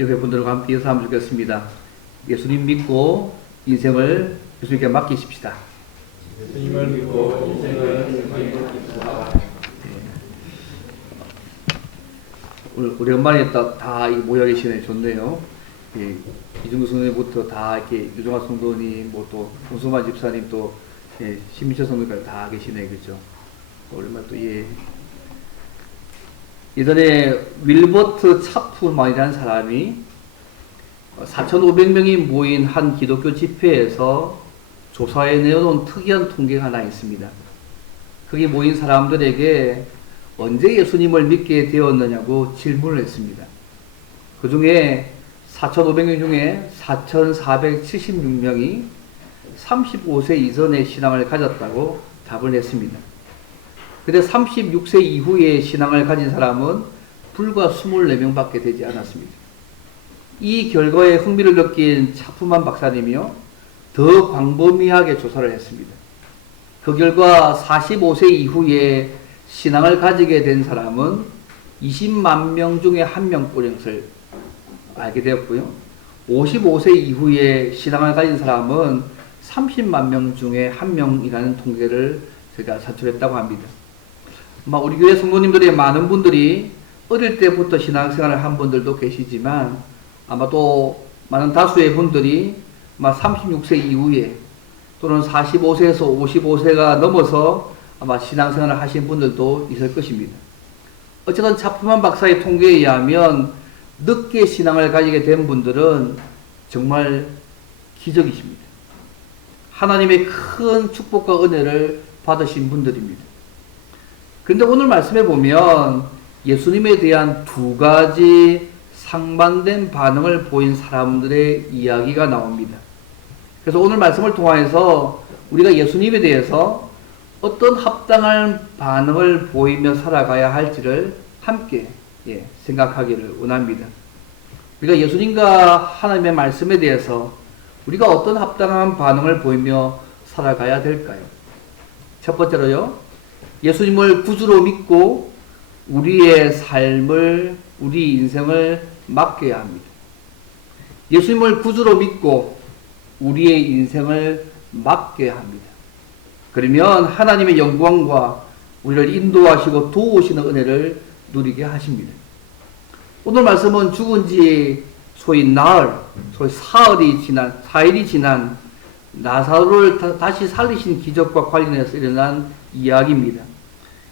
옆에 분들과 함께 인사하면 좋겠습니다. 예수님 믿고 인생을 예수님께 맡기십시다. 예수님을 믿고 인생을 맡깁시다. 오늘 오랜만에 다 모여 계시네. 좋네요. 예, 이중구 성도님부터 다 이렇게 유종화 성도님, 또 홍수만 집사님, 또 신민철 성도님까지 다 계시네, 그죠? 오랜만에 또 예전에 윌버트 차프만이라는 사람이 4,500명이 모인 한 기독교 집회에서 조사해 내놓은 특이한 통계가 하나 있습니다. 거기 모인 사람들에게 언제 예수님을 믿게 되었느냐고 질문을 했습니다. 그 중에 4,500명 중에 4,476명이 35세 이전의 신앙을 가졌다고 답을 했습니다. 근데 36세 이후에 신앙을 가진 사람은 불과 24명밖에 되지 않았습니다. 이 결과에 흥미를 느낀 차프만 박사님이요, 더 광범위하게 조사를 했습니다. 그 결과 45세 이후에 신앙을 가지게 된 사람은 20만 명 중에 1명뿐인 것을 알게 되었고요. 55세 이후에 신앙을 가진 사람은 30만 명 중에 1명이라는 통계를 제가 산출했다고 합니다. 우리 교회 성도님들의 많은 분들이 어릴 때부터 신앙생활을 한 분들도 계시지만, 아마 또 많은 다수의 분들이 36세 이후에 또는 45세에서 55세가 넘어서 아마 신앙생활을 하신 분들도 있을 것입니다. 어쨌든 차프만 박사의 통계에 의하면 늦게 신앙을 가지게 된 분들은 정말 기적이십니다. 하나님의 큰 축복과 은혜를 받으신 분들입니다. 그런데 오늘 말씀에 보면 예수님에 대한 두 가지 상반된 반응을 보인 사람들의 이야기가 나옵니다. 그래서 오늘 말씀을 통해서 우리가 예수님에 대해서 어떤 합당한 반응을 보이며 살아가야 할지를 함께 생각하기를 원합니다. 우리가 예수님과 하나님의 말씀에 대해서 우리가 어떤 합당한 반응을 보이며 살아가야 될까요? 첫 번째로요, 예수님을 구주로 믿고 우리의 삶을, 우리 인생을 맡겨야 합니다. 예수님을 구주로 믿고 우리의 인생을 맡겨야 합니다. 그러면 하나님의 영광과 우리를 인도하시고 도우시는 은혜를 누리게 하십니다. 오늘 말씀은 죽은 지 소위 나흘, 소위 사일이 지난 나사로를 다시 살리신 기적과 관련해서 일어난 이야기입니다.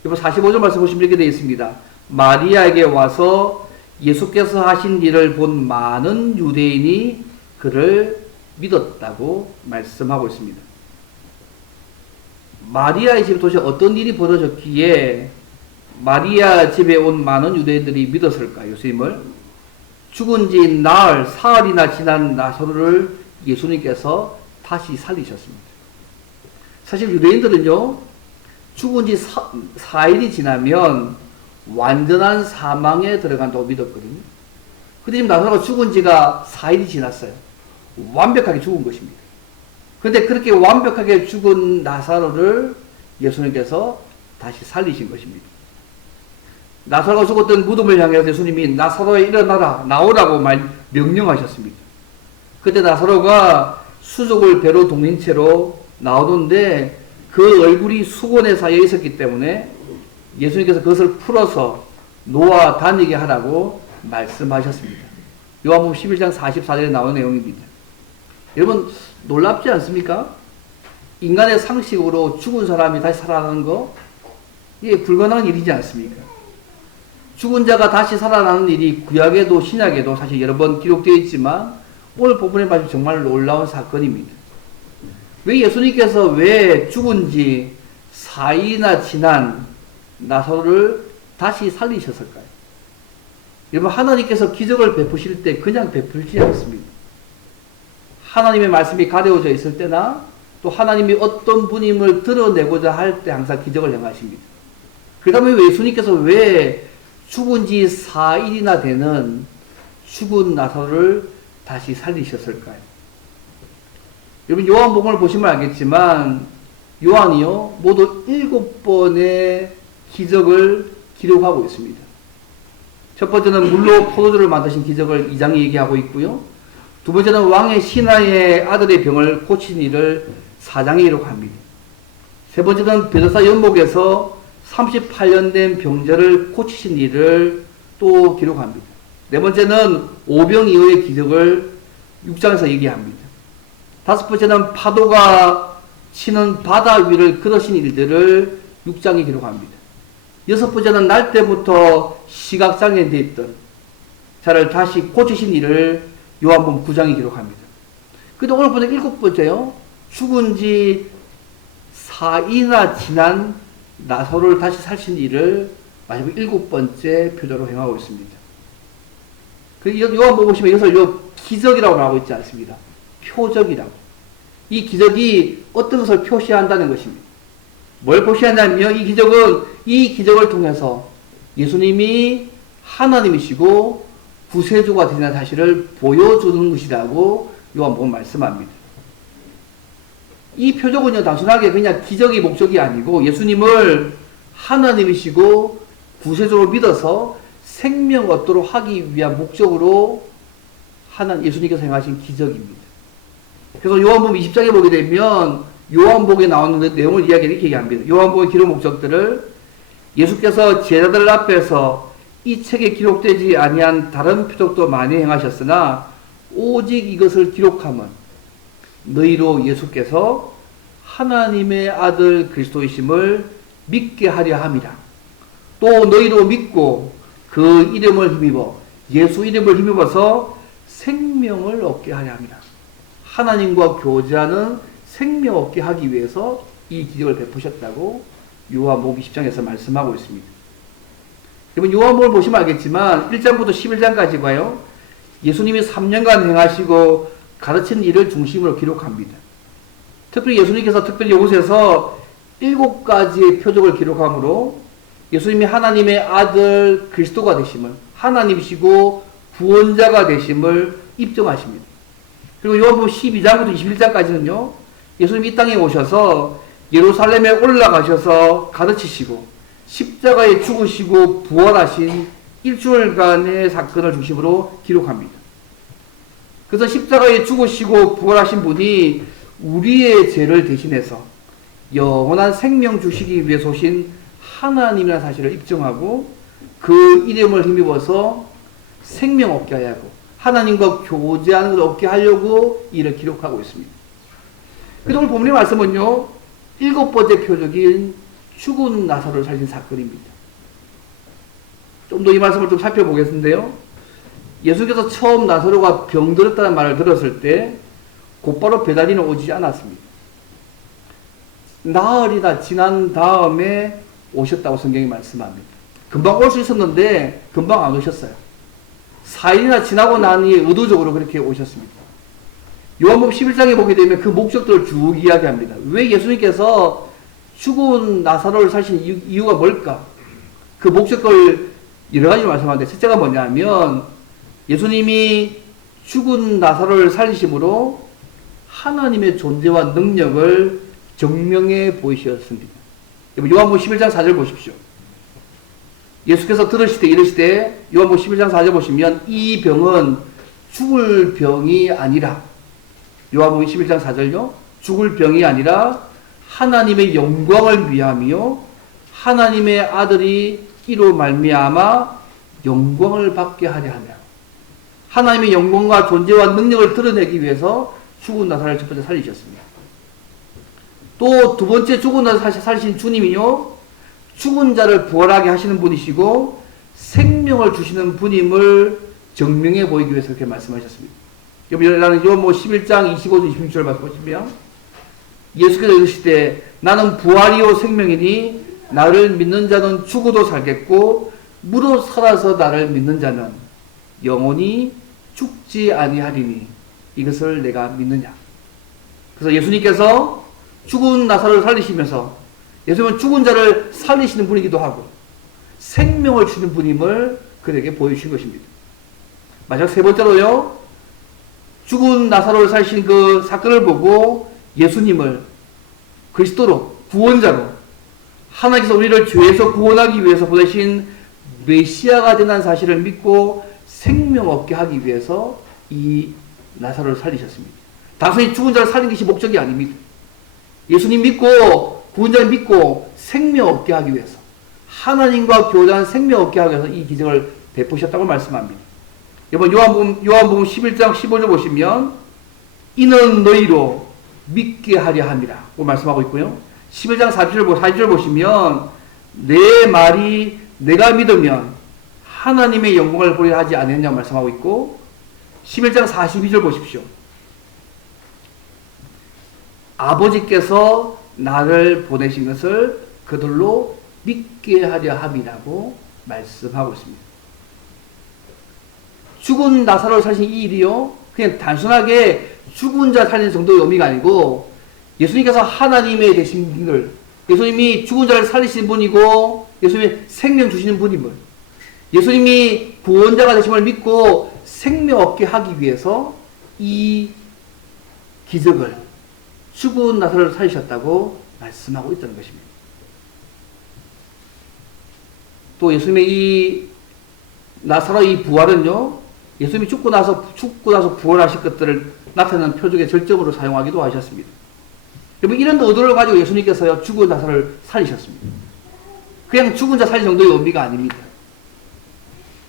여러분 45절 말씀 보시면 이렇게 되어 있습니다. 마리아에게 와서 예수께서 하신 일을 본 많은 유대인이 그를 믿었다고 말씀하고 있습니다. 마리아의 집에 도대체 어떤 일이 벌어졌기에 마리아 집에 온 많은 유대인들이 믿었을까요? 예수님을? 죽은 지 나흘, 사흘이나 지난 나사로를 예수님께서 다시 살리셨습니다. 사실 유대인들은요, 죽은 지 4일이 지나면 완전한 사망에 들어간다고 믿었거든요. 근데 지금 나사로가 죽은 지가 4일이 지났어요. 완벽하게 죽은 것입니다. 그런데 그렇게 완벽하게 죽은 나사로를 예수님께서 다시 살리신 것입니다. 나사로가 죽었던 무덤을 향해서 예수님이 나사로에 일어나라, 나오라고 명령하셨습니다. 그때 나사로가 수족을 배로 동인 채로 나오는데 그 얼굴이 수건에 쌓여 있었기 때문에 예수님께서 그것을 풀어서 놓아 다니게 하라고 말씀하셨습니다. 요한복음 11장 44절에 나오는 내용입니다. 여러분 놀랍지 않습니까? 인간의 상식으로 죽은 사람이 다시 살아나는 거, 이게 불가능한 일이지 않습니까? 죽은 자가 다시 살아나는 일이 구약에도 신약에도 사실 여러 번 기록되어 있지만 오늘 본문에 말씀 정말 놀라운 사건입니다. 왜 예수님께서 왜 죽은 지 4일이나 지난 나사로를 다시 살리셨을까요? 여러분 하나님께서 기적을 베푸실 때 그냥 베풀지 않습니다. 하나님의 말씀이 가려져 있을 때나 또 하나님이 어떤 분임을 드러내고자 할 때 항상 기적을 행하십니다. 그렇다면 예수님께서 왜 죽은 지 4일이나 되는 죽은 나사로를 다시 살리셨을까요? 여러분 요한복음을 보시면 알겠지만 요한이요 모두 7번의 기적을 기록하고 있습니다. 첫 번째는 물로 포도주를 만드신 기적을 2장이 얘기하고 있고요. 두 번째는 왕의 신하의 아들의 병을 고친 일을 4장에 기록합니다. 세 번째는 베드사 연못에서 38년 된 병자를 고치신 일을 또 기록합니다. 네 번째는 오병이어의 기적을 6장에서 얘기합니다. 다섯 번째는 파도가 치는 바다 위를 걸으신 일들을 6장에 기록합니다. 여섯 번째는 날 때부터 시각장애되어 있던 자를 다시 고치신 일을 요한복음 9장에 기록합니다. 그런데 오늘 보는 일곱 번째요. 죽은 지 4일이나 지난 나사로를 다시 살신 일을 마지막 일곱 번째 표적으로 행하고 있습니다. 요한복음 보시면 이것을 기적이라고 나오고 있지 않습니다. 표적이라고. 이 기적이 어떤 것을 표시한다는 것입니다. 뭘 표시하냐면 이 기적을 통해서 예수님이 하나님이시고 구세주가 되시는 사실을 보여주는 것이라고 요한복음 말씀합니다. 이 표적은요, 단순하게 그냥 기적이 목적이 아니고 예수님을 하나님이시고 구세주로 믿어서 생명 얻도록 하기 위한 목적으로 예수님께서 행하신 기적입니다. 그래서 요한복음 20장에 보게 되면 요한복음에 나오는 내용을 이렇게 얘기합니다. 요한복음의 기록 목적들을 예수께서 제자들 앞에서 이 책에 기록되지 아니한 다른 표적도 많이 행하셨으나 오직 이것을 기록함은 너희로 예수께서 하나님의 아들 그리스도이심을 믿게 하려 함이라. 또 너희로 믿고 그 이름을 힘입어 예수 이름을 힘입어서 생명을 얻게 하려 함이라. 하나님과 교제하는 생명 얻게 하기 위해서 이 기적을 베푸셨다고 요한복음 20장에서 말씀하고 있습니다. 여러분 요한복음을 보시면 알겠지만 1장부터 11장까지 봐요. 예수님이 3년간 행하시고 가르친 일을 중심으로 기록합니다. 특별히 예수님께서 특별히 이곳에서 7가지의 표적을 기록하므로 예수님이 하나님의 아들 그리스도가 되심을, 하나님이시고 구원자가 되심을 입증하십니다. 그리고 요한복음 12장부터 21장까지는요. 예수님이 이 땅에 오셔서 예루살렘에 올라가셔서 가르치시고 십자가에 죽으시고 부활하신 일주일간의 사건을 중심으로 기록합니다. 그래서 십자가에 죽으시고 부활하신 분이 우리의 죄를 대신해서 영원한 생명 주시기 위해서 오신 하나님이라는 사실을 입증하고 그 이름을 힘입어서 생명 얻게 하려고 하나님과 교제하는 것을 얻게 하려고 이를 기록하고 있습니다. 그래서 오늘 본문의 말씀은요. 7번째 표적인 죽은 나사로를 살린 사건입니다. 좀 더 이 말씀을 좀 살펴보겠는데요. 예수께서 처음 나사로가 병들었다는 말을 들었을 때 곧바로 배달이는 오지 않았습니다. 나흘이나 지난 다음에 오셨다고 성경이 말씀합니다. 금방 올 수 있었는데 금방 안 오셨어요. 4일이나 지나고 나니 의도적으로 그렇게 오셨습니다. 요한복음 11장에 보게 되면 그 목적들을 쭉 이야기합니다. 왜 예수님께서 죽은 나사로를 살신 이유가 뭘까? 그 목적을 여러 가지로 말씀하는데 첫째가 뭐냐면 예수님이 죽은 나사로를 살리심으로 하나님의 존재와 능력을 증명해 보이셨습니다. 요한복음 11장 4절 보십시오. 예수께서 들으시되 이르시되 요한복음 11장 4절 보시면 이 병은 죽을 병이 아니라 요한복음 11장 4절요. 죽을 병이 아니라 하나님의 영광을 위함이요 하나님의 아들이 이로 말미암아 영광을 받게 하려 하며 하나님의 영광과 존재와 능력을 드러내기 위해서 죽은 나사로를 첫 번째 살리셨습니다. 또 두 번째 죽은 나사로를 살리신 주님이요 죽은 자를 부활하게 하시는 분이시고 생명을 주시는 분임을 증명해 보이기 위해서 그렇게 말씀하셨습니다. 여러분 11장 25절 26절 말씀 보시면 예수께서 이르시되 나는 부활이요 생명이니 나를 믿는 자는 죽어도 살겠고 무릇 살아서 나를 믿는 자는 영원히 죽지 아니하리니 이것을 내가 믿느냐. 그래서 예수님께서 죽은 나사로를 살리시면서 예수님은 죽은 자를 살리시는 분이기도 하고 생명을 주는 분임을 그에게 보여주신 것입니다. 마지막 세 번째로요. 죽은 나사로를 살리신 그 사건을 보고 예수님을 그리스도로 구원자로 하나님께서 우리를 죄에서 구원하기 위해서 보내신 메시아가 된다는 사실을 믿고 생명 얻게 하기 위해서 이 나사로를 살리셨습니다. 단순히 죽은 자를 살린 것이 목적이 아닙니다. 예수님 믿고 구원 자를 믿고 생명 얻게 하기 위해서, 하나님과 교제하는 생명 얻게 하기 위해서 이 기적을 베푸셨다고 말씀합니다. 이번 요한복음 11장 15절 보시면 이는 너희로 믿게 하려 함이라 고 말씀하고 있고요. 11장 40절 보시면 내 말이 내가 믿으면 하나님의 영광을 보리라 하지 않았냐고 말씀하고 있고, 11장 42절 보십시오. 아버지께서 나를 보내신 것을 그들로 믿게 하려 함이라고 말씀하고 있습니다. 죽은 나사로를 살리신 이 일이요, 그냥 단순하게 죽은 자 살리는 정도의 의미가 아니고, 예수님께서 하나님의 되신 분을, 예수님이 죽은 자를 살리신 분이고 예수님이 생명 주시는 분임을, 예수님이 구원자가 되심을 믿고 생명 얻게 하기 위해서 이 기적을, 죽은 나사로를 살리셨다고 말씀하고 있다는 것입니다. 또 예수님의 이 나사로의 부활은요, 예수님이 죽고 나서 부활하실 것들을 나타내는 표적의 절정으로 사용하기도 하셨습니다. 여러분, 이런 의도를 가지고 예수님께서요, 죽은 나사로를 살리셨습니다. 그냥 죽은 자 살린 정도의 의미가 아닙니다.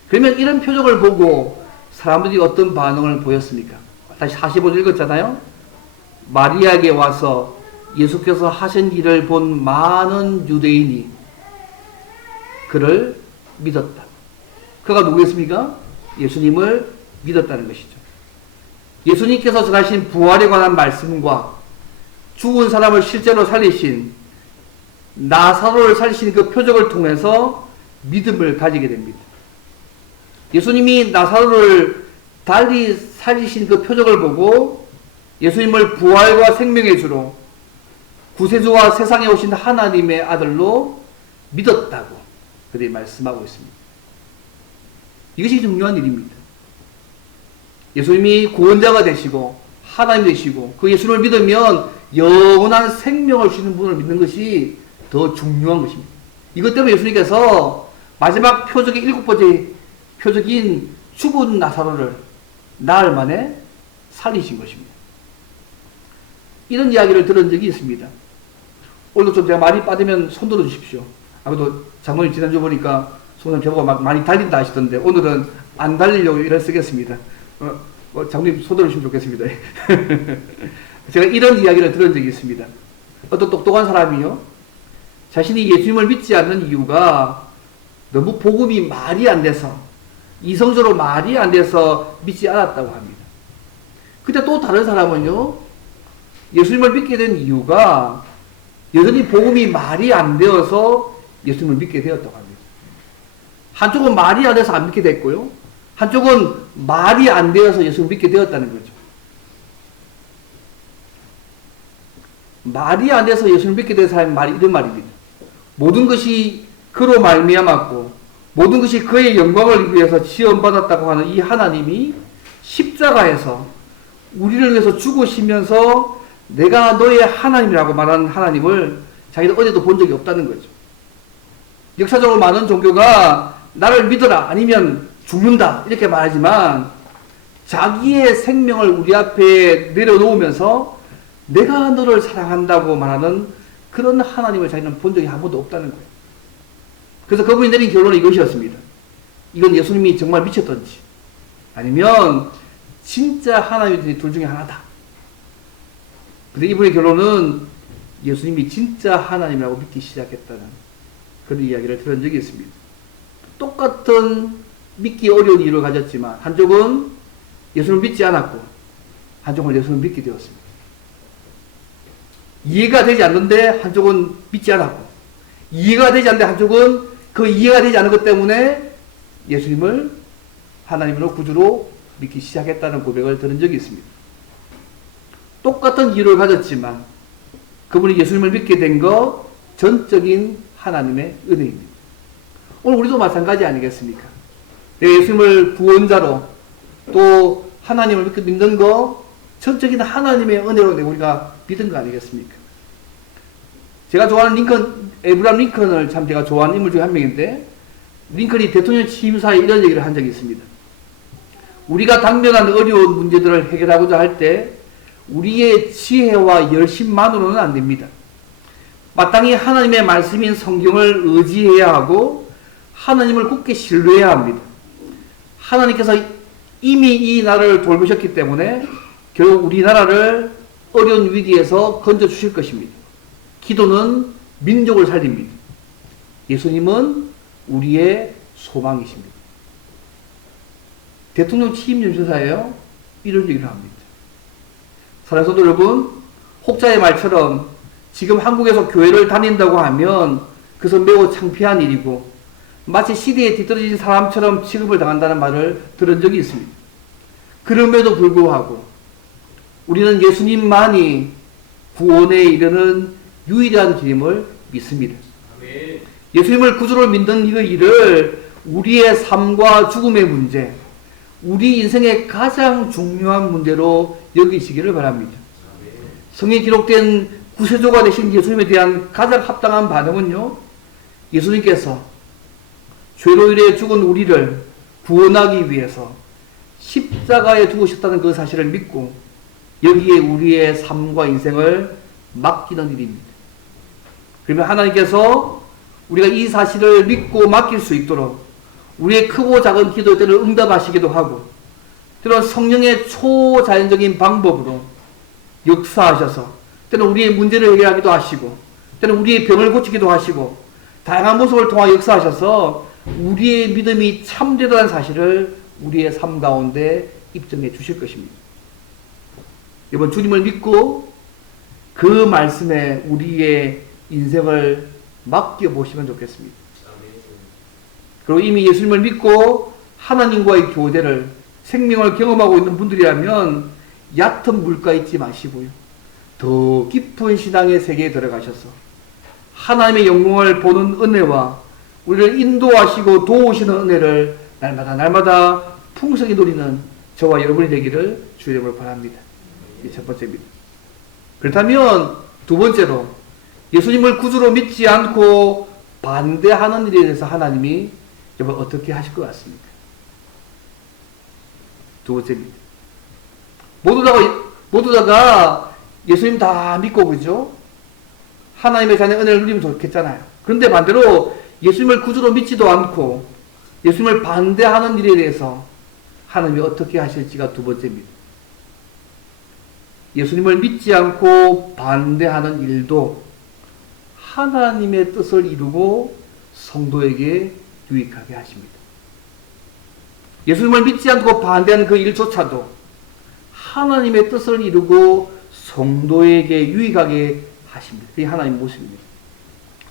그러면 이런 표적을 보고 사람들이 어떤 반응을 보였습니까? 다시 45절 읽었잖아요. 마리아에게 와서 예수께서 하신 일을 본 많은 유대인이 그를 믿었다. 그가 누구였습니까? 예수님을 믿었다는 것이죠. 예수님께서 전하신 부활에 관한 말씀과 죽은 사람을 실제로 살리신 나사로를 살리신 그 표적을 통해서 믿음을 가지게 됩니다. 예수님이 나사로를 달리 살리신 그 표적을 보고 예수님을 부활과 생명의 주로, 구세주와 세상에 오신 하나님의 아들로 믿었다고 그들이 말씀하고 있습니다. 이것이 중요한 일입니다. 예수님이 구원자가 되시고 하나님 되시고 그 예수님을 믿으면 영원한 생명을 주시는 분을 믿는 것이 더 중요한 것입니다. 이것 때문에 예수님께서 마지막 표적의 7번째 표적인 죽은 나사로를 나흘 만에 살리신 것입니다. 이런 이야기를 들은 적이 있습니다. 오늘도 좀 제가 많이 빠지면 손 들어 주십시오. 아무래도 장모님 지난주 보니까 손을 저보고 막 많이 달린다 하시던데 오늘은 안 달리려고 이를 쓰겠습니다. 장모님 손 들어주시면 좋겠습니다. 제가 이런 이야기를 들은 적이 있습니다. 어떤 똑똑한 사람이요, 자신이 예수님을 믿지 않는 이유가 너무 복음이 말이 안 돼서, 이성적으로 말이 안 돼서 믿지 않았다고 합니다. 근데 또 다른 사람은요, 예수님을 믿게 된 이유가 여전히 복음이 말이 안 되어서 예수님을 믿게 되었다고 합니다. 한쪽은 말이 안 돼서 안 믿게 됐고요, 한쪽은 말이 안 되어서 예수님을 믿게 되었다는 거죠. 말이 안 돼서 예수님을 믿게 된 사람의 말이 이런 말입니다. 모든 것이 그로 말미암았고 모든 것이 그의 영광을 위해서 지원받았다고 하는 이 하나님이 십자가에서 우리를 위해서 죽으시면서 내가 너의 하나님이라고 말하는 하나님을 자기도 어디도 본 적이 없다는 거죠. 역사적으로 많은 종교가 나를 믿어라 아니면 죽는다 이렇게 말하지만 자기의 생명을 우리 앞에 내려놓으면서 내가 너를 사랑한다고 말하는 그런 하나님을 자기는 본 적이 한 번도 없다는 거예요. 그래서 그분이 내린 결론은 이것이었습니다. 이건 예수님이 정말 미쳤던지 아니면 진짜 하나님이 둘 중에 하나다. 근데 이분의 결론은 예수님이 진짜 하나님이라고 믿기 시작했다는 그런 이야기를 들은 적이 있습니다. 똑같은 믿기 어려운 이유를 가졌지만 한쪽은 예수님을 믿지 않았고 한쪽은 예수님을 믿게 되었습니다. 이해가 되지 않는데 한쪽은 믿지 않았고, 이해가 되지 않는데 한쪽은 그 이해가 되지 않은 것 때문에 예수님을 하나님으로 구주로 믿기 시작했다는 고백을 들은 적이 있습니다. 똑같은 이유를 가졌지만 그분이 예수님을 믿게 된 것 전적인 하나님의 은혜입니다. 오늘 우리도 마찬가지 아니겠습니까? 내가 예수님을 구원자로 또 하나님을 믿는 거 전적인 하나님의 은혜로 우리가 믿은 거 아니겠습니까? 제가 좋아하는 에브라함 링컨을 참 제가 좋아하는 인물 중에 한 명인데, 링컨이 대통령 취임사에 이런 얘기를 한 적이 있습니다. 우리가 당면한 어려운 문제들을 해결하고자 할 때 우리의 지혜와 열심만으로는 안 됩니다. 마땅히 하나님의 말씀인 성경을 의지해야 하고 하나님을 굳게 신뢰해야 합니다. 하나님께서 이미 이 나라를 돌보셨기 때문에 결국 우리나라를 어려운 위기에서 건져주실 것입니다. 기도는 민족을 살립니다. 예수님은 우리의 소망이십니다. 대통령 취임 연설사에요 이런 얘기를 합니다. 사랑하는 성도 여러분, 혹자의 말처럼 지금 한국에서 교회를 다닌다고 하면 그것은 매우 창피한 일이고 마치 시대에 뒤떨어진 사람처럼 취급을 당한다는 말을 들은 적이 있습니다. 그럼에도 불구하고 우리는 예수님만이 구원에 이르는 유일한 길임을 믿습니다. 예수님을 구주로 믿는 이 일을 우리의 삶과 죽음의 문제, 우리 인생의 가장 중요한 문제로 여기시기를 바랍니다. 성경에 기록된 구세주가 되신 예수님에 대한 가장 합당한 반응은요, 예수님께서 죄로 인해 죽은 우리를 구원하기 위해서 십자가에 죽으셨다는 그 사실을 믿고 여기에 우리의 삶과 인생을 맡기는 일입니다. 그러면 하나님께서 우리가 이 사실을 믿고 맡길 수 있도록 우리의 크고 작은 기도에 때는 응답하시기도 하고 때로는 성령의 초자연적인 방법으로 역사하셔서 때는 우리의 문제를 해결하기도 하시고 때는 우리의 병을 고치기도 하시고 다양한 모습을 통해 역사하셔서 우리의 믿음이 참되다는 사실을 우리의 삶 가운데 입증해 주실 것입니다. 이번 주님을 믿고 그 말씀에 우리의 인생을 맡겨보시면 좋겠습니다. 그리고 이미 예수님을 믿고 하나님과의 교제를 생명을 경험하고 있는 분들이라면 얕은 물가 잊지 마시고요. 더 깊은 신앙의 세계에 들어가셔서 하나님의 영광을 보는 은혜와 우리를 인도하시고 도우시는 은혜를 날마다 풍성히 누리는 저와 여러분이 되기를 주의 이름으로 바랍니다. 이 첫 번째입니다. 그렇다면 두 번째로 예수님을 구주로 믿지 않고 반대하는 일에 대해서 하나님이 여러분 어떻게 하실 것 같습니까? 두 번째입니다. 모두 다가 예수님 다 믿고 그죠? 하나님의 자녀 은혜를 누리면 좋겠잖아요. 그런데 반대로 예수님을 구주로 믿지도 않고 예수님을 반대하는 일에 대해서 하나님이 어떻게 하실지가 두 번째입니다. 예수님을 믿지 않고 반대하는 일도 하나님의 뜻을 이루고 성도에게 유익하게 하십니다. 예수님을 믿지 않고 반대하는 그 일조차도 하나님의 뜻을 이루고 성도에게 유익하게 하십니다. 그게 하나님의 모습입니다.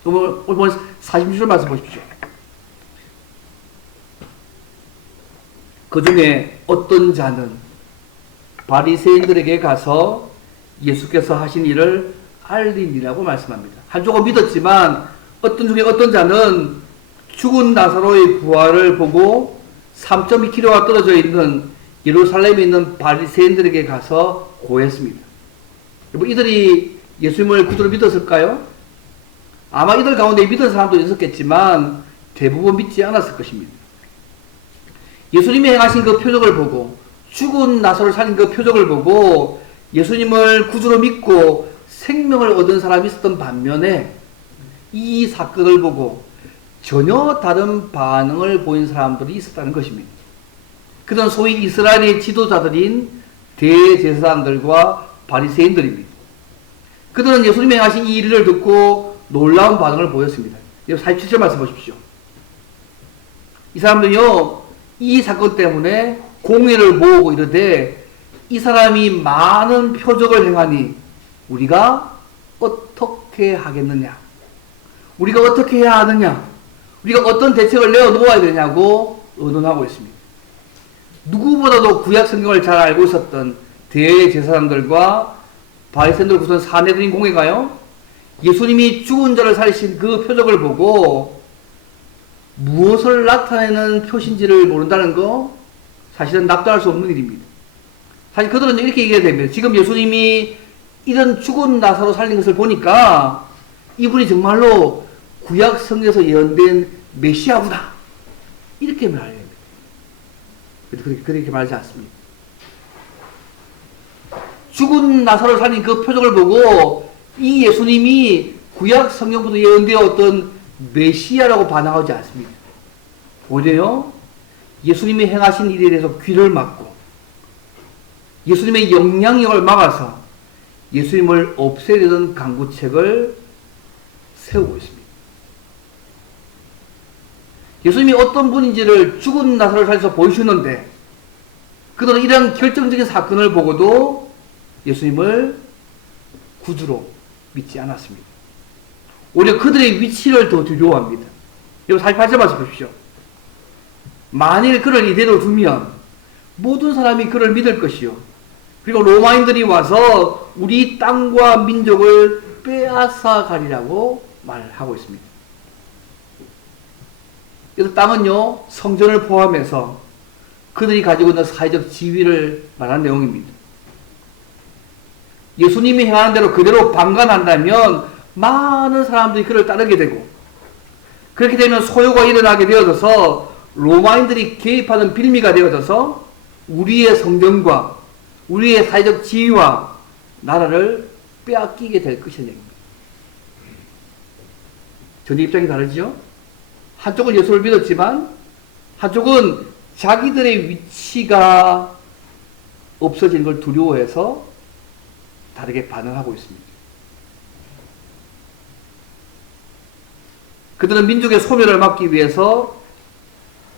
오늘 46절 말씀 보십시오. 그 중에 어떤 자는 바리새인들에게 가서 예수께서 하신 일을 알리니라고 말씀합니다. 한쪽은 믿었지만 어떤 중에 어떤 자는 죽은 나사로의 부활을 보고 3.2km가 떨어져 있는 예루살렘에 있는 바리새인들에게 가서 고했습니다. 여러분, 이들이 예수님을 구주로 믿었을까요? 아마 이들 가운데 믿은 사람도 있었겠지만 대부분 믿지 않았을 것입니다. 예수님이 행하신 그 표적을 보고 죽은 나사로를 살린 그 표적을 보고 예수님을 구주로 믿고 생명을 얻은 사람이 있었던 반면에 이 사건을 보고 전혀 다른 반응을 보인 사람들이 있었다는 것입니다. 그들은 소위 이스라엘의 지도자들인 대제사장들과 바리새인들입니다. 그들은 예수님이 행하신 이 일을 듣고 놀라운 반응을 보였습니다. 47절 말씀 보십시오. 이 사람들이요, 이 사건 때문에 공회를 모으고 이르되 이 사람이 많은 표적을 행하니 우리가 어떻게 하겠느냐? 우리가 어떻게 해야 하느냐? 우리가 어떤 대책을 내어놓아야 되냐고 의논하고 있습니다. 누구보다도 구약 성경을 잘 알고 있었던 대제사장들과 바리새인들 구성 사내들인 공회가요, 예수님이 죽은 자를 살리신 그 표적을 보고 무엇을 나타내는 표신지를 모른다는 거 사실은 납득할 수 없는 일입니다. 사실 그들은 이렇게 얘기해야 됩니다. 지금 예수님이 이런 죽은 나사로 살린 것을 보니까 이분이 정말로 구약 성경에서 예언된 메시아구나 이렇게 말해야 됩니다. 그렇게 말하지 않습니다. 죽은 나사로를 살린 그 표적을 보고 이 예수님이 구약 성경부터 예언되었던 메시아라고 반응하지 않습니다. 오히려 예수님이 행하신 일에 대해서 귀를 막고 예수님의 영향력을 막아서 예수님을 없애려던 강구책을 세우고 있습니다. 예수님이 어떤 분인지를 죽은 나사로를 살려서 보여주는데 그들은 이런 결정적인 사건을 보고도 예수님을 구주로 믿지 않았습니다. 오히려 그들의 위치를 더 두려워합니다. 여러분 48절 보십시오. 만일 그를 이대로 두면 모든 사람이 그를 믿을 것이요. 그리고 로마인들이 와서 우리 땅과 민족을 빼앗아 가리라고 말하고 있습니다. 그래서 땅은요, 성전을 포함해서 그들이 가지고 있는 사회적 지위를 말하는 내용입니다. 예수님이 행하는 대로 그대로 방관한다면 많은 사람들이 그를 따르게 되고 그렇게 되면 소요가 일어나게 되어져서 로마인들이 개입하는 빌미가 되어져서 우리의 성전과 우리의 사회적 지위와 나라를 빼앗기게 될 것이라는 얘기입니다. 전혀 입장이 다르죠? 한쪽은 예수를 믿었지만 한쪽은 자기들의 위치가 없어지는 걸 두려워해서 다르게 반응하고 있습니다. 그들은 민족의 소멸을 막기 위해서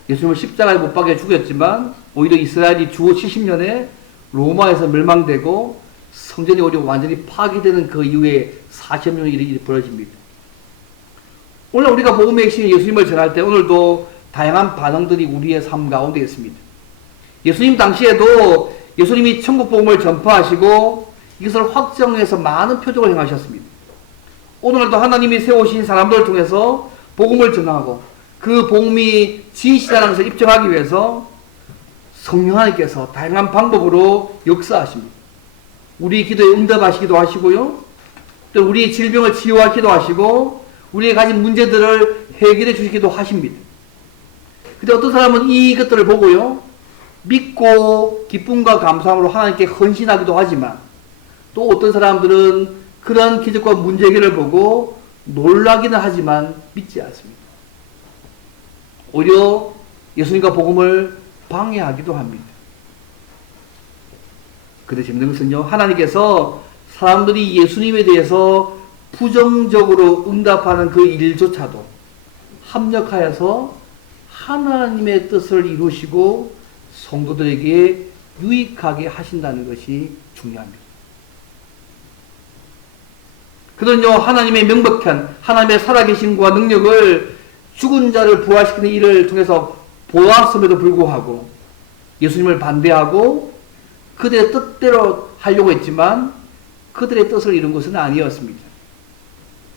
예수님을 십자가에 못 박여 죽였지만 오히려 이스라엘이 주후 70년에 로마에서 멸망되고 성전이 오히려 완전히 파괴되는 그 이후에 40년의 일이 벌어집니다. 오늘 우리가 복음의 핵심 예수님을 전할 때 오늘도 다양한 반응들이 우리의 삶 가운데 있습니다. 예수님 당시에도 예수님이 천국 복음을 전파하시고 이것을 확정해서 많은 표적을 행하셨습니다. 오늘도 하나님이 세우신 사람들을 통해서 복음을 전하고 그 복음이 진실이라는 것을 입증하기 위해서 성령 하나님께서 다양한 방법으로 역사하십니다. 우리 기도에 응답하시기도 하시고요. 또 우리의 질병을 치유하기도 하시고 우리의 가진 문제들을 해결해 주시기도 하십니다. 근데 어떤 사람은 이것들을 보고요. 믿고 기쁨과 감사함으로 하나님께 헌신하기도 하지만 또 어떤 사람들은 그런 기적과 문제 해결을 보고 놀라기는 하지만 믿지 않습니다. 오히려 예수님과 복음을 방해하기도 합니다. 그런데 재밌는 것은요. 하나님께서 사람들이 예수님에 대해서 부정적으로 응답하는 그 일조차도 합력하여서 하나님의 뜻을 이루시고 성도들에게 유익하게 하신다는 것이 중요합니다. 그런요, 하나님의 명백한 하나님의 살아계심과 능력을 죽은 자를 부활시키는 일을 통해서 보았음에도 불구하고 예수님을 반대하고 그들의 뜻대로 하려고 했지만 그들의 뜻을 이룬 것은 아니었습니다.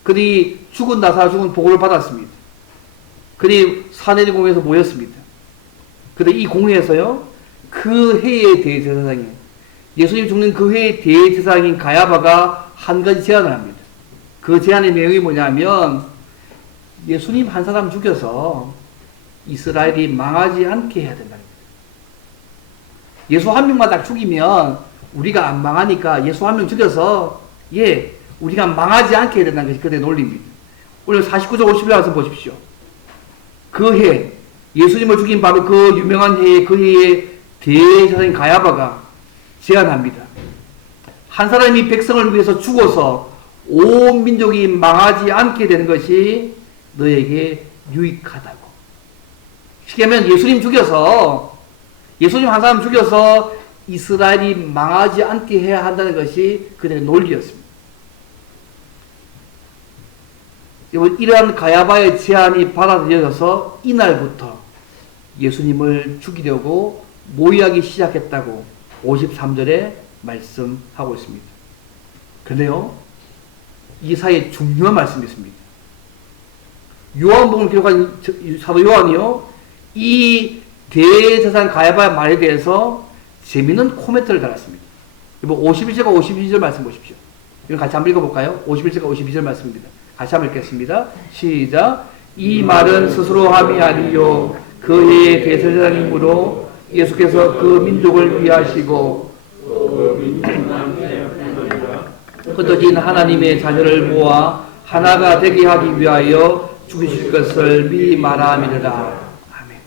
그들이 죽은 나사 죽은 보고를 받았습니다. 그들이 사내리 공회에서 모였습니다. 그런데 이 공회에서요, 그 해의 대제사장인 예수님 죽는 그 해의 대제사장인 가야바가 한 가지 제안을 합니다. 그 제안의 내용이 뭐냐면 예수님 한 사람 죽여서 이스라엘이 망하지 않게 해야 된다는 거예요. 예수 한 명만 딱 죽이면 우리가 안 망하니까 예수 한 명 죽여서 우리가 망하지 않게 해야 된다는 것이 그들의 논리입니다. 오늘 49절 50절 와서 보십시오. 그 해 예수님을 죽인 바로 그 유명한 해에 그 해의 대제사장인 가야바가 제안합니다. 한 사람이 백성을 위해서 죽어서 온 민족이 망하지 않게 되는 것이 너에게 유익하다고. 쉽게 하면 예수님 한 사람 죽여서 이스라엘이 망하지 않게 해야 한다는 것이 그들의 논리였습니다. 이러한 가야바의 제안이 받아들여져서 이날부터 예수님을 죽이려고 모의하기 시작했다고 53절에 말씀하고 있습니다. 그런데요, 이 사이에 중요한 말씀이 있습니다. 요한복음을 기록한 사도 요한이요, 이 대제사장 가야바의 말에 대해서 재미있는 코멘트를 달았습니다. 51절과 52절 말씀 보십시오. 이거 같이 한번 읽어볼까요? 51절과 52절 말씀입니다. 같이 한번 읽겠습니다. 시작. 이 말은 스스로 함이 아니요 그 해의 대제사장이므로 예수께서 그 민족을 위하시고 흩어진 하나님의 자녀를 모아 하나가 되게 하기 위하여 죽으실 것을 미리 말함이니라. 아멘.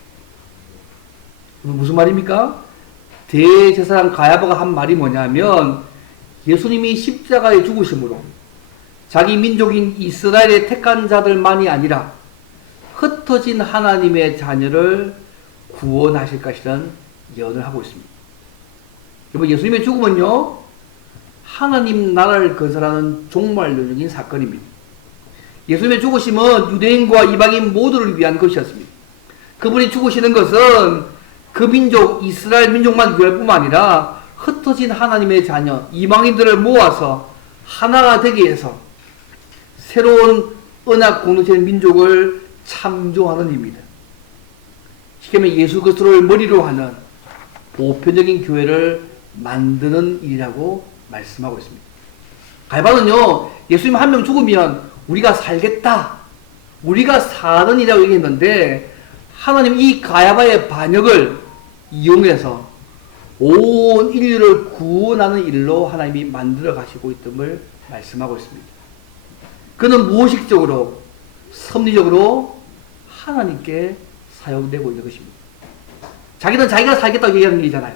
무슨 말입니까? 대제사장 가야바가 한 말이 뭐냐면 예수님이 십자가에 죽으심으로 자기 민족인 이스라엘의 택한 자들만이 아니라 흩어진 하나님의 자녀를 구원하실 것이라는 예언을 하고 있습니다. 여러분, 예수님의 죽음은요, 하나님 나라를 건설하는 종말론적인 사건입니다. 예수님의 죽으심은 유대인과 이방인 모두를 위한 것이었습니다. 그분이 죽으시는 것은 그 민족, 이스라엘 민족만 위할 뿐만 아니라 흩어진 하나님의 자녀, 이방인들을 모아서 하나가 되게 해서 새로운 언약 공동체의 민족을 창조하는 일입니다. 쉽게 말하면 예수 그리스도를 머리로 하는 보편적인 교회를 만드는 일이라고 말씀하고 있습니다. 가야바는요, 예수님 한 명 죽으면 우리가 살겠다, 우리가 사는 이라고 얘기했는데, 하나님 이 가야바의 반역을 이용해서 온 인류를 구원하는 일로 하나님이 만들어 가시고 있음을 말씀하고 있습니다. 그는 무의식적으로, 섭리적으로 하나님께 사용되고 있는 것입니다. 자기는 자기가 살겠다고 얘기하는 일이잖아요.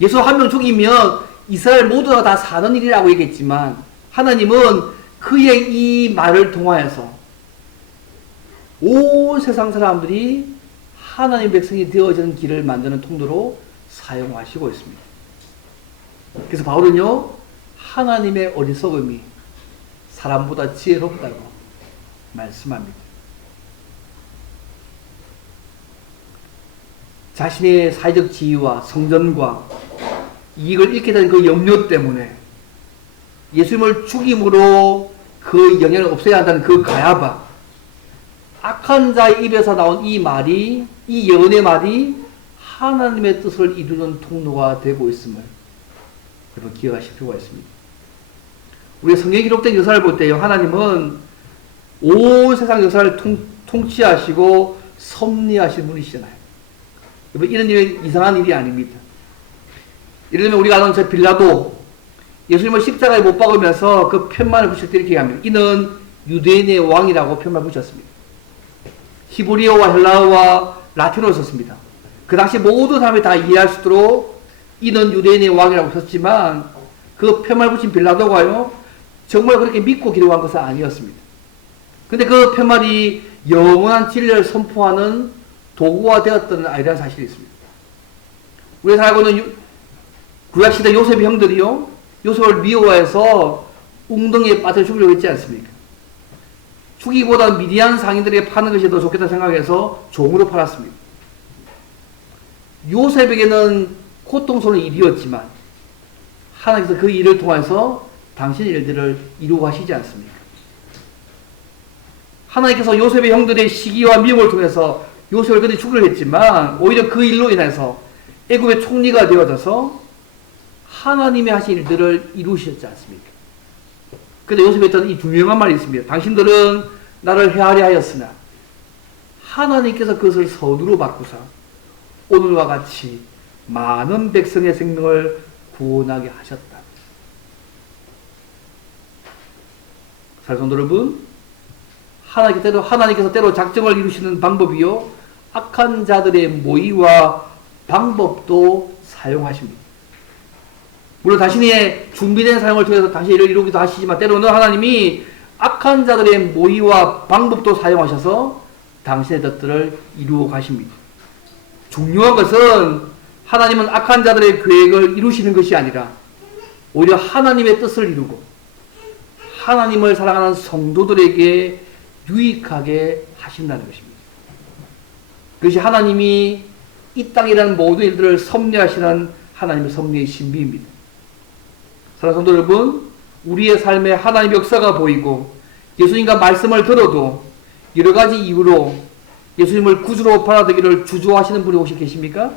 예수 한 명 죽이면 이스라엘 모두가 다 사는 일이라고 얘기했지만, 하나님은 그의 이 말을 통하여서 온 세상 사람들이 하나님 백성이 되어지는 길을 만드는 통로로 사용하시고 있습니다. 그래서 바울은요, 하나님의 어리석음이 사람보다 지혜롭다고 말씀합니다. 자신의 사회적 지위와 성전과 이익을 잃게 된 그 염려 때문에 예수님을 죽임으로 그 영향을 없애야 한다는 그 가야바, 악한 자의 입에서 나온 이 말이, 이 예언의 말이 하나님의 뜻을 이루는 통로가 되고 있음을 여러분 기억하실 필요가 있습니다. 우리 성경에 기록된 역사를 볼 때요, 하나님은 온 세상 역사를 통치하시고 섭리하신 분이시잖아요. 여러분, 이런 일이 이상한 일이 아닙니다. 예를 들면 우리가 아는 저 빌라도 예수님을 십자가에 못 박으면서 그 편만을 붙일 때 이렇게 합니다. 이는 유대인의 왕이라고 편만 붙였습니다. 히브리어와 헬라어와 라틴어를 썼습니다. 그 당시 모든 사람이 다 이해할 수 있도록 이는 유대인의 왕이라고 썼지만, 그 편말 붙인 빌라도가요, 정말 그렇게 믿고 기록한 것은 아니었습니다. 근데 그 편말이 영원한 진리를 선포하는 도구가 되었던 아이라는 사실이 있습니다. 우리가 살고 있는 구약시대 요셉의 형들이요, 요셉을 미워해서 웅덩이에 빠져 죽이려고 했지 않습니까? 죽이기보다 미디안 상인들에게 파는 것이 더 좋겠다 생각해서 종으로 팔았습니다. 요셉에게는 고통스러운 일이었지만 하나님께서 그 일을 통해서 당신의 일들을 이루고 하시지 않습니까? 하나님께서 요셉의 형들의 시기와 미움을 통해서 요셉을 그들이 죽이려 했지만, 오히려 그 일로 인해서 애굽의 총리가 되어져서 하나님의 하신 일들을 이루셨지 않습니까? 그런데 요셉이 했던 이 중요한 말이 있습니다. 당신들은 나를 헤아려 하였으나 하나님께서 그것을 선으로 바꾸사 오늘과 같이 많은 백성의 생명을 구원하게 하셨다. 사랑하는 여러분, 하나님께서 때로 작정을 이루시는 방법이요, 악한 자들의 모의와 방법도 사용하십니다. 물론 자신의 준비된 사용을 통해서 다시 일을 이루기도 하시지만, 때로는 하나님이 악한 자들의 모의와 방법도 사용하셔서 당신의 뜻들을 이루어 가십니다. 중요한 것은 하나님은 악한 자들의 계획을 이루시는 것이 아니라 오히려 하나님의 뜻을 이루고 하나님을 사랑하는 성도들에게 유익하게 하신다는 것입니다. 그것이 하나님이 이 땅이라는 모든 일들을 섭리하시는 하나님의 섭리의 신비입니다. 사랑하는 성도 여러분, 우리의 삶에 하나님의 역사가 보이고 예수님과 말씀을 들어도 여러 가지 이유로 예수님을 구주로 받아들이기를 주저하시는 분이 혹시 계십니까?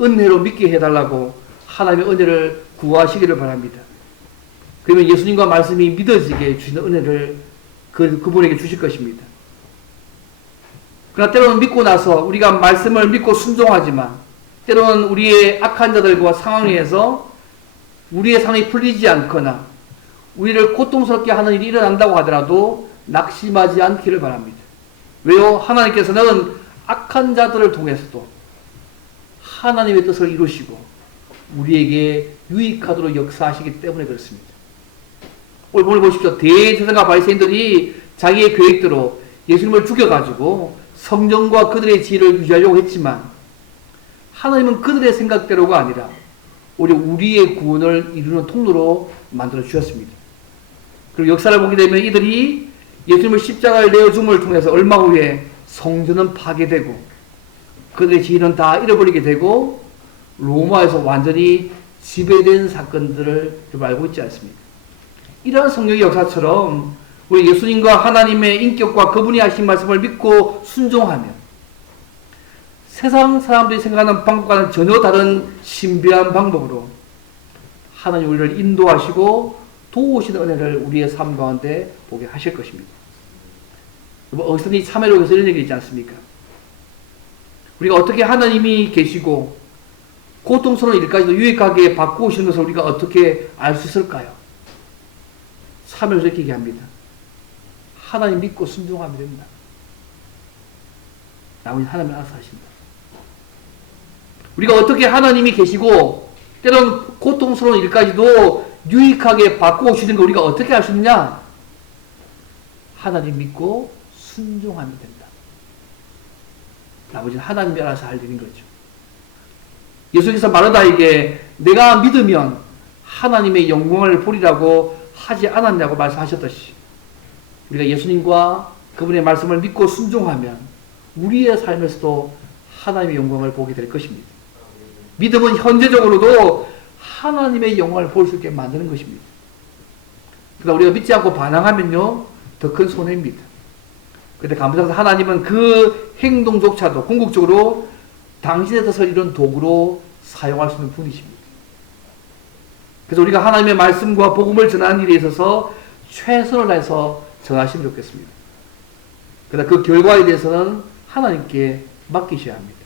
은혜로 믿게 해달라고 하나님의 은혜를 구하시기를 바랍니다. 그러면 예수님과 말씀이 믿어지게 주시는 은혜를 그분에게 주실 것입니다. 그러나 때로는 믿고 나서 우리가 말씀을 믿고 순종하지만 때로는 우리의 악한 자들과 상황에서 우리의 상황이 풀리지 않거나 우리를 고통스럽게 하는 일이 일어난다고 하더라도 낙심하지 않기를 바랍니다. 왜요? 하나님께서는 악한 자들을 통해서도 하나님의 뜻을 이루시고 우리에게 유익하도록 역사하시기 때문에 그렇습니다. 오늘 보십시오. 대제사장과 바리새인들이 자기의 계획대로 예수님을 죽여가지고 성전과 그들의 지위를 유지하려고 했지만 하나님은 그들의 생각대로가 아니라 오히려 우리의 구원을 이루는 통로로 만들어 주셨습니다. 그리고 역사를 보게 되면 이들이 예수님을 십자가에 내어줌을 통해서 얼마 후에 성전은 파괴되고 그들의 지위는 다 잃어버리게 되고 로마에서 완전히 지배된 사건들을 알고 있지 않습니까? 이러한 성령의 역사처럼 우리 예수님과 하나님의 인격과 그분이 하신 말씀을 믿고 순종하면 세상 사람들이 생각하는 방법과는 전혀 다른 신비한 방법으로 하나님 우리를 인도하시고 도우시는 은혜를 우리의 삶 가운데 보게 하실 것입니다. 어선이 참회록에서 이런 얘기 있지 않습니까? 우리가 어떻게 하나님이 계시고 고통스러운 일까지도 유익하게 바꾸시는 것을 우리가 어떻게 알 수 있을까요? 참회록에서 이렇게 얘기합니다. 하나님 믿고 순종하면 됩니다. 나머지 하나님 알아서 하신다. 우리가 어떻게 하나님이 계시고 때론 고통스러운 일까지도 유익하게 바꾸시는 거 우리가 어떻게 할 수 있느냐? 하나님 믿고 순종하면 된다. 나머지는 하나님이 알아서 할 일인 거죠. 예수님께서 마르다에게 내가 믿으면 하나님의 영광을 보리라고 하지 않았냐고 말씀하셨듯이 우리가 예수님과 그분의 말씀을 믿고 순종하면 우리의 삶에서도 하나님의 영광을 보게 될 것입니다. 믿음은 현재적으로도 하나님의 영광을 볼 수 있게 만드는 것입니다. 그러나 우리가 믿지 않고 반항하면요 더 큰 손해입니다. 그런데 감사해서 하나님은 그 행동조차도 궁극적으로 당신의 뜻을 이룬 도구로 사용할 수 있는 분이십니다. 그래서 우리가 하나님의 말씀과 복음을 전하는 일에 있어서 최선을 다해서 전하시면 좋겠습니다. 그러나 그 결과에 대해서는 하나님께 맡기셔야 합니다.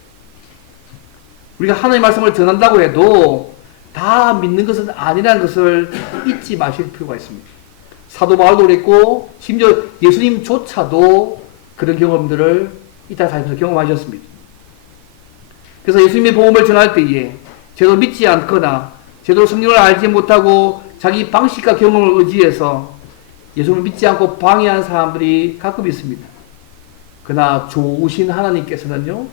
우리가 하나님의 말씀을 전한다고 해도 다 믿는 것은 아니라는 것을 잊지 마실 필요가 있습니다. 사도 바울도 그랬고 심지어 예수님조차도 그런 경험들을 이 땅 살면서 경험하셨습니다. 그래서 예수님의 복음을 전할 때에 제대로 믿지 않거나 제대로 성령을 알지 못하고 자기 방식과 경험을 의지해서 예수님을 믿지 않고 방해한 사람들이 가끔 있습니다. 그러나 좋으신 하나님께서는요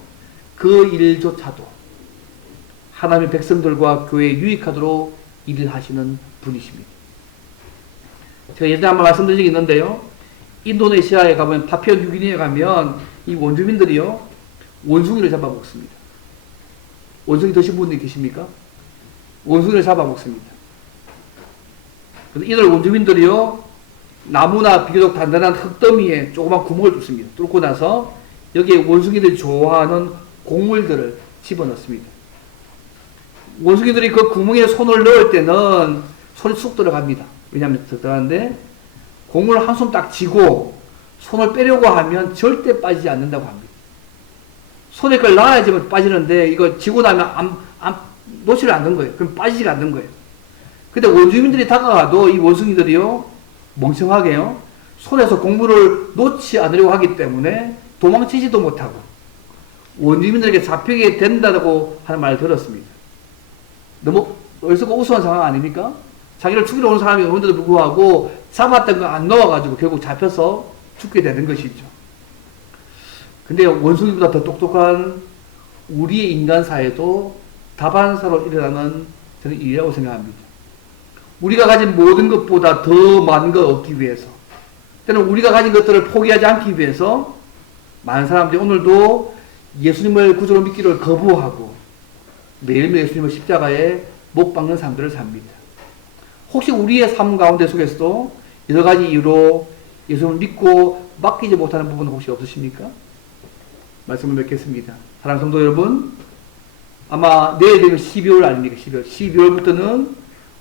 그 일조차도 하나님의 백성들과 교회에 유익하도록 일을 하시는 분이십니다. 제가 예전에 한번 말씀드린 적이 있는데요. 인도네시아에 가면 파푸아 뉴기니아에 가면 이 원주민들이요 원숭이를 잡아먹습니다. 원숭이 드신 분들이 계십니까? 원숭이를 잡아먹습니다. 그래서 이들 원주민들이요 나무나 비교적 단단한 흙더미에 조그만 구멍을 뚫습니다. 뚫고 나서 여기에 원숭이들이 좋아하는 곡물들을 집어넣습니다. 원숭이들이 그 구멍에 손을 넣을 때는 손이 쑥 들어갑니다. 왜냐하면 들어가는데 곡물을 한 손 딱 쥐고 손을 빼려고 하면 절대 빠지지 않는다고 합니다. 손에 그걸 놔야지만 빠지는데 이거 쥐고 나면 놓지를 않는 거예요. 그럼 빠지지가 않는 거예요. 근데 원주민들이 다가가도 이 원숭이들이요 멍청하게요 손에서 곡물을 놓지 않으려고 하기 때문에 도망치지도 못하고 원주민들에게 잡히게 된다고 하는 말을 들었습니다. 너무 얼썩고 우스운 상황 아닙니까? 자기를 죽이러 온 사람이 오는데도 불구하고 잡았던 거 안 넣어가지고 결국 잡혀서 죽게 되는 것이죠. 근데 원숭이보다 더 똑똑한 우리의 인간사에도 다반사로 일어나는 저는 일이라고 생각합니다. 우리가 가진 모든 것보다 더 많은 걸 얻기 위해서 때는 우리가 가진 것들을 포기하지 않기 위해서 많은 사람들이 오늘도 예수님을 구주로 믿기를 거부하고 매일매일 예수님을 십자가에 못 박는 삶들을 삽니다. 혹시 우리의 삶 가운데 속에서도 여러 가지 이유로 예수님을 믿고 맡기지 못하는 부분은 혹시 없으십니까? 말씀을 맺겠습니다. 사랑하는 성도 여러분, 아마 내일 되면 12월 아닙니까? 12월부터는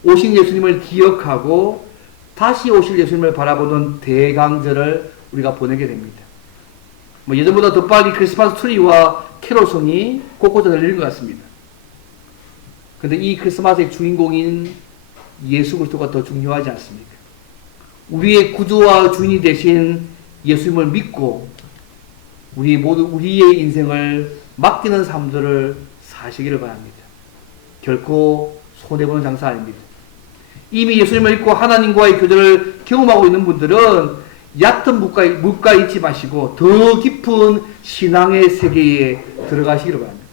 오신 예수님을 기억하고 다시 오실 예수님을 바라보는 대강절을 우리가 보내게 됩니다. 뭐 예전보다 더 빨리 크리스마스 트리와 캐롤송이 곳곳에 들리는 것 같습니다. 근데 이 크리스마스의 주인공인 예수 그리스도가 더 중요하지 않습니까? 우리의 구주와 주인이 되신 예수님을 믿고 우리의 인생을 맡기는 삶들을 사시기를 바랍니다. 결코 손해보는 장사 아닙니다. 이미 예수님을 믿고 하나님과의 교제를 경험하고 있는 분들은 얕은 물가에 있지 마시고 더 깊은 신앙의 세계에 들어가시기를 바랍니다.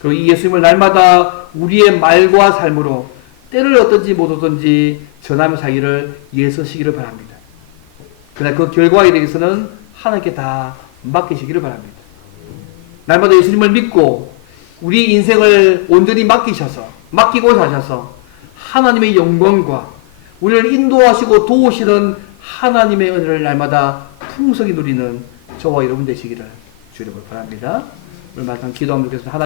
그리고 이 예수님을 날마다 우리의 말과 삶으로 때를 어떤지 못 어떤지 전하며 살기를 예서시기를 바랍니다. 그러나 그 결과에 대해서는 하나님께 다 맡기시기를 바랍니다. 날마다 예수님을 믿고 우리 인생을 온전히 맡기고 사셔서 하나님의 영광과 우리를 인도하시고 도우시는 하나님의 은혜를 날마다 풍성히 누리는 저와 여러분 되시기를 주님을 바랍니다. 오늘 말씀 기도하면 좋겠습니다.